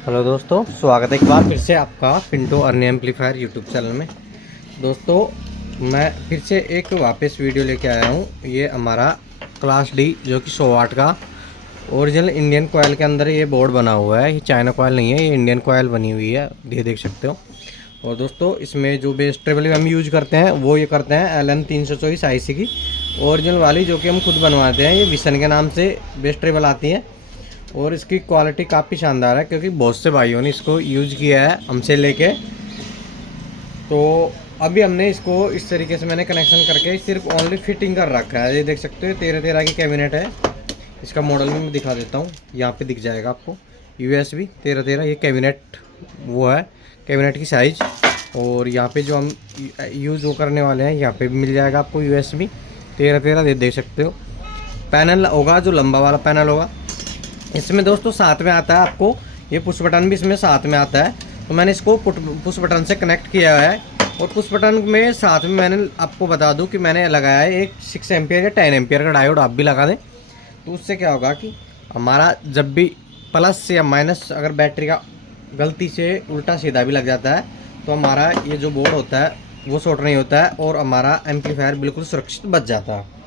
Hello दोस्तों, स्वागत है एक बार फिर से आपका Pinto Arni amplifier YouTube channel में। दोस्तों, मैं फिर से एक वापस वीडियो लेके आया हूँ। ये हमारा क्लास डी जो कि 100 वाट का ओरिजिनल इंडियन कोयल के अंदर ये बोर्ड बना हुआ है। ये चाइना कोयल नहीं है, ये इंडियन कोयल बनी हुई है, ये देख सकते हो। और दोस्तों, इसमें जो बेस ट्रेबल हम यूज करते हैं वो ये करते हैं LM324 IC की ओरिजिनल वाली, जो कि हम खुद बनवाते हैं। ये विसन के नाम से बेस ट्रेबल आती है और इसकी क्वालिटी काफ़ी शानदार है, क्योंकि बहुत से भाइयों ने इसको यूज किया है हमसे लेके। तो अभी हमने इसको इस तरीके से मैंने कनेक्शन करके सिर्फ ओनली फिटिंग कर रखा है। ये देख सकते हो 13 की कैबिनेट है। इसका मॉडल भी मैं दिखा देता हूँ, यहाँ पे दिख जाएगा आपको USB 13 ये कैबिनेट वो है, कैबिनेट की साइज़। और यहाँ पे जो हम यूज़ वो करने वाले हैं यहाँ पे भी मिल जाएगा आपको USB 13 देख सकते हो। पैनल होगा जो लंबा वाला पैनल होगा, इसमें दोस्तों साथ में आता है आपको ये पुश बटन भी इसमें साथ में आता है। तो मैंने इसको पुश बटन से कनेक्ट किया है। और पुश बटन में साथ में मैंने आपको बता दूं कि मैंने लगाया है एक 6 एम्पियर या 10 एम्पियर का डायोड। आप भी लगा दें तो उससे क्या होगा कि हमारा जब भी प्लस या माइनस अगर बैटरी का गलती से उल्टा सीधा भी लग जाता है तो हमारा ये जो बोर्ड होता है वो शॉर्ट नहीं होता है और हमारा एम्पलीफायर बिल्कुल सुरक्षित बच जाता है।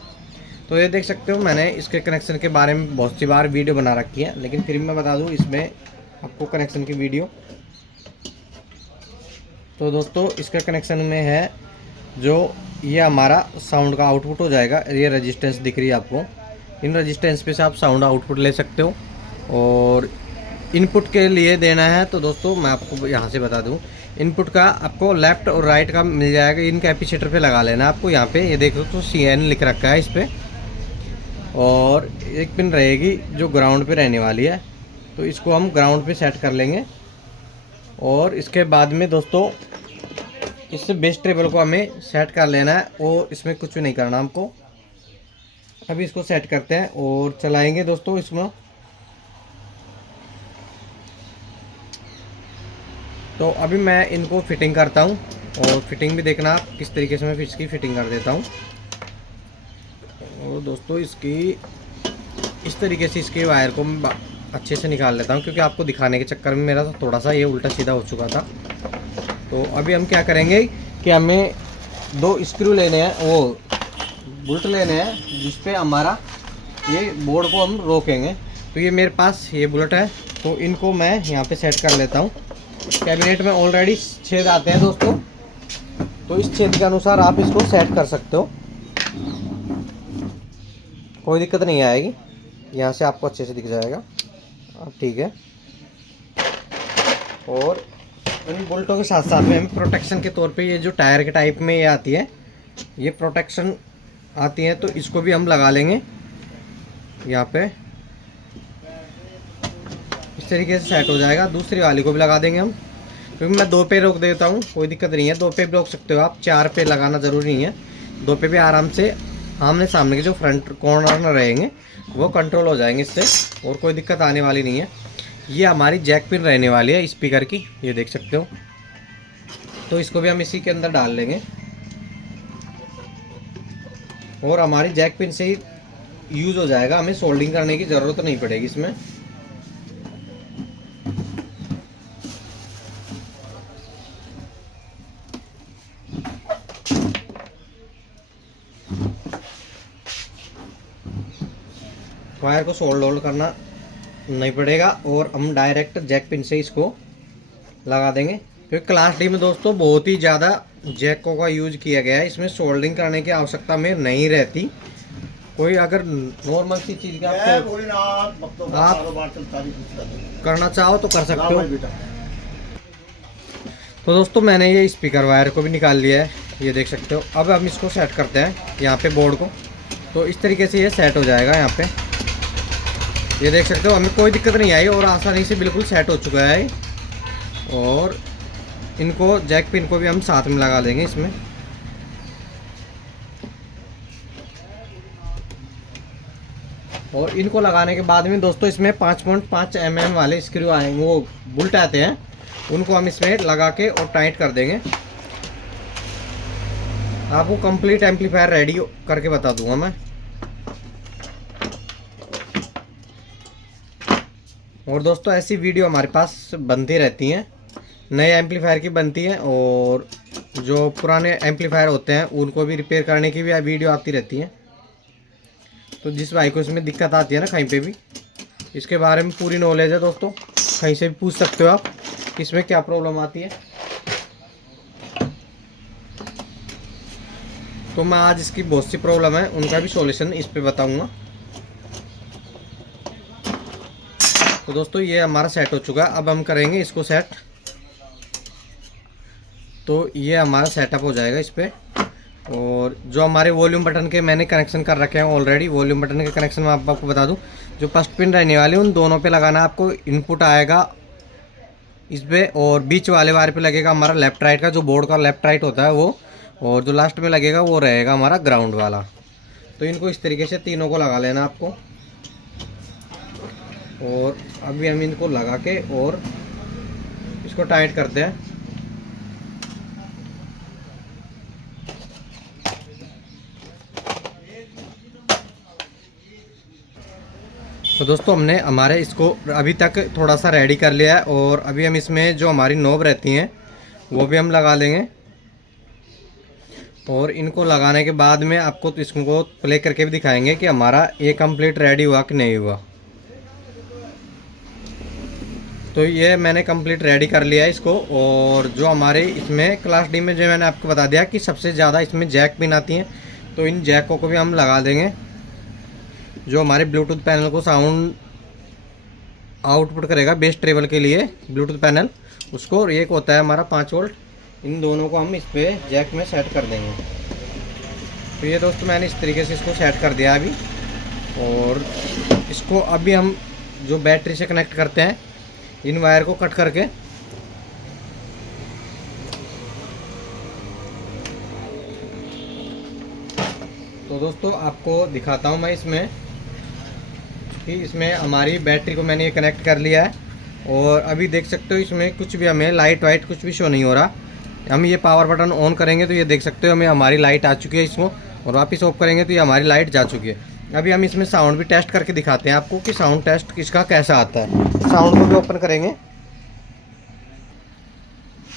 तो ये देख सकते हो, मैंने इसके कनेक्शन के बारे में बहुत सी बार वीडियो बना रखी है, लेकिन फिर भी मैं बता दूं इसमें आपको कनेक्शन की वीडियो। तो दोस्तों, इसका कनेक्शन में है जो ये हमारा साउंड का आउटपुट हो जाएगा। ये रेजिस्टेंस दिख रही है आपको, इन रेजिस्टेंस पे से आप साउंड आउटपुट ले सकते हो। और इनपुट के लिए देना है तो दोस्तों मैं आपको यहाँ से बता दूँ, इनपुट का आपको लेफ़्ट और राइट का मिल जाएगा। इन कैपेसिटर पे लगा लेना आपको। यहाँ पे ये देखो तो CN लिख रखा है इस पर। और एक पिन रहेगी जो ग्राउंड पे रहने वाली है, तो इसको हम ग्राउंड पे सेट कर लेंगे। और इसके बाद में दोस्तों इस बेस ट्रेबल को हमें सेट कर लेना है और इसमें कुछ भी नहीं करना हमको। अभी इसको सेट करते हैं और चलाएंगे दोस्तों इसमें। तो अभी मैं इनको फिटिंग करता हूँ और फिटिंग भी देखना किस तरीके से मैं इसकी फिटिंग कर देता हूँ। और दोस्तों, इसकी इस तरीके से इसके वायर को मैं अच्छे से निकाल लेता हूँ, क्योंकि आपको दिखाने के चक्कर में मेरा थोड़ा सा ये उल्टा सीधा हो चुका था। तो अभी हम क्या करेंगे कि हमें 2 स्क्रू लेने हैं, वो बुल्ट लेने हैं जिस पे हमारा ये बोर्ड को हम रोकेंगे। तो ये मेरे पास ये बुलेट है, तो इनको मैं यहाँ पे सेट कर लेता हूँ। कैबिनेट में ऑलरेडी छेद आते हैं दोस्तों, तो इस छेद के अनुसार आप इसको सेट कर सकते हो, कोई दिक्कत नहीं आएगी। यहाँ से आपको अच्छे से दिख जाएगा। ठीक है। और इन बोल्टों के साथ साथ में हम प्रोटेक्शन के तौर पे ये जो टायर के टाइप में ये आती है, ये प्रोटेक्शन आती है, तो इसको भी हम लगा लेंगे यहाँ पे। इस तरीके से सेट हो जाएगा। दूसरी वाली को भी लगा देंगे हम, क्योंकि मैं 2 पे रोक देता हूँ, कोई दिक्कत नहीं है। 2 पे भी रोक सकते हो आप, 4 पे लगाना ज़रूरी नहीं है। 2 पे भी आराम से आमने सामने के जो फ्रंट कॉर्नर रहेंगे वो कंट्रोल हो जाएंगे इससे, और कोई दिक्कत आने वाली नहीं है। ये हमारी जैक पिन रहने वाली है स्पीकर की, ये देख सकते हो। तो इसको भी हम इसी के अंदर डाल लेंगे और हमारी जैक पिन से ही यूज़ हो जाएगा, हमें सोल्डिंग करने की ज़रूरत नहीं पड़ेगी इसमें। वायर को सोल्ड होल्ड करना नहीं पड़ेगा और हम डायरेक्ट जैक पिन से इसको लगा देंगे, क्योंकि क्लास डी में दोस्तों बहुत ही ज़्यादा जैकों का यूज किया गया है। इसमें सोल्डिंग करने की आवश्यकता में नहीं रहती। कोई अगर नॉर्मल सी चीज़ का आप करना चाहो तो कर सकते हो। तो दोस्तों, मैंने ये स्पीकर वायर को भी निकाल लिया है, ये देख सकते हो। अब हम इसको सेट करते हैं यहाँ पे बोर्ड को। तो इस तरीके से ये सेट हो जाएगा यहाँ पे, ये देख सकते हो। हमें कोई दिक्कत नहीं आई और आसानी से बिल्कुल सेट हो चुका है। और इनको जैक पिन को भी हम साथ में लगा देंगे इसमें। और इनको लगाने के बाद में दोस्तों इसमें 5.5 mm वाले स्क्रू आएंगे, वो बुल्ट आते हैं, उनको हम इसमें लगा के और टाइट कर देंगे। आपको कंप्लीट एम्पलीफायर रेडी करके बता दूंगा मैं। और दोस्तों ऐसी वीडियो हमारे पास बनती रहती हैं, नए एम्पलीफायर की बनती हैं और जो पुराने एम्पलीफायर होते हैं उनको भी रिपेयर करने की भी वीडियो आती रहती हैं। तो जिस भाई को इसमें दिक्कत आती है ना कहीं पे भी, इसके बारे में पूरी नॉलेज है दोस्तों, कहीं से भी पूछ सकते हो आप इसमें क्या प्रॉब्लम आती है। तो मैं आज इसकी बहुत सी प्रॉब्लम है उनका भी सॉल्यूशन इस पे बताऊंगा। तो दोस्तों ये हमारा सेट हो चुका है, अब हम करेंगे इसको सेट। तो ये हमारा सेटअप हो जाएगा इस पर। और जो हमारे वॉल्यूम बटन के मैंने कनेक्शन कर रखे हैं ऑलरेडी, वॉल्यूम बटन के कनेक्शन मैं आपको बता दूं, जो फर्स्ट पिन रहने वाली उन दोनों पे लगाना आपको। इनपुट आएगा इस पे और बीच वाले वायर पे लगेगा हमारा लेफ्ट राइट का, जो बोर्ड का लेफ्ट राइट होता है वो, और जो लास्ट में लगेगा वो रहेगा हमारा ग्राउंड वाला। तो इनको इस तरीके से तीनों को लगा लेना आपको। और अभी हम इनको लगा के और इसको टाइट करते हैं। तो दोस्तों हमने हमारे इसको अभी तक थोड़ा सा रेडी कर लिया है और अभी हम इसमें जो हमारी नॉब रहती हैं वो भी हम लगा लेंगे। और इनको लगाने के बाद में आपको तो इसको प्ले करके भी दिखाएंगे कि हमारा ये कंप्लीट रेडी हुआ कि नहीं हुआ। तो ये मैंने कंप्लीट रेडी कर लिया है इसको। और जो हमारे इसमें क्लास डी में जो मैंने आपको बता दिया कि सबसे ज़्यादा इसमें जैक पिन आती हैं, तो इन जैकों को भी हम लगा देंगे। जो हमारे ब्लूटूथ पैनल को साउंड आउटपुट करेगा बेस ट्रेवल के लिए ब्लूटूथ पैनल, उसको, और एक होता है हमारा 5 वोल्ट, इन दोनों को हम इस पे जैक में सेट कर देंगे। तो ये दोस्तों मैंने इस तरीके से इसको सेट कर दिया अभी। और इसको अभी हम जो बैटरी से कनेक्ट करते हैं इन वायर को कट करके, तो दोस्तों आपको दिखाता हूँ मैं इसमें कि इसमें हमारी बैटरी को मैंने ये कनेक्ट कर लिया है। और अभी देख सकते हो इसमें कुछ भी हमें लाइट वाइट कुछ भी शो नहीं हो रहा। हम ये पावर बटन ऑन करेंगे तो ये देख सकते हो हमें हमारी लाइट आ चुकी है इसको, और वापस ऑफ करेंगे तो ये हमारी लाइट जा चुकी है। अभी हम इसमें साउंड भी टेस्ट करके दिखाते हैं आपको कि साउंड टेस्ट इसका कैसा आता है। साउंड को भी ओपन करेंगे।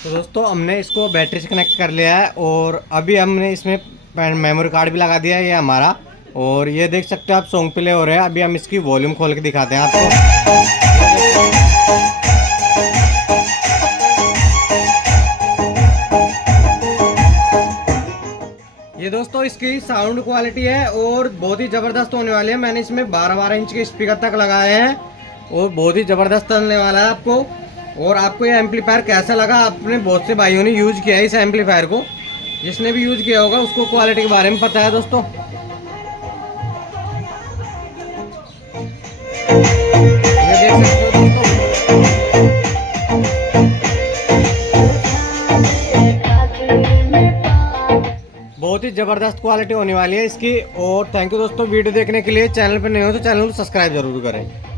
तो दोस्तों हमने इसको बैटरी से कनेक्ट कर लिया है और अभी हमने इसमें मेमोरी कार्ड भी लगा दिया है ये हमारा। और ये देख सकते हो आप सॉन्ग प्ले हो रहे हैं। अभी हम इसकी वॉल्यूम खोल के दिखाते हैं आपको। ये दोस्तों इसकी साउंड क्वालिटी है और बहुत ही ज़बरदस्त होने वाली है। मैंने इसमें 12-12 इंच के स्पीकर तक लगाए हैं और बहुत ही ज़बरदस्त चलने वाला है आपको। और आपको ये एम्पलीफायर कैसा लगा? आपने बहुत से भाइयों ने यूज़ किया है इस एम्पलीफायर को, जिसने भी यूज़ किया होगा उसको क्वालिटी के बारे में पता है दोस्तों। ये देख सकते हो दोस्तों, बहुत ही ज़बरदस्त क्वालिटी होने वाली है इसकी। और थैंक यू दोस्तों वीडियो देखने के लिए। चैनल पर नए हो तो चैनल को सब्सक्राइब जरूर करें।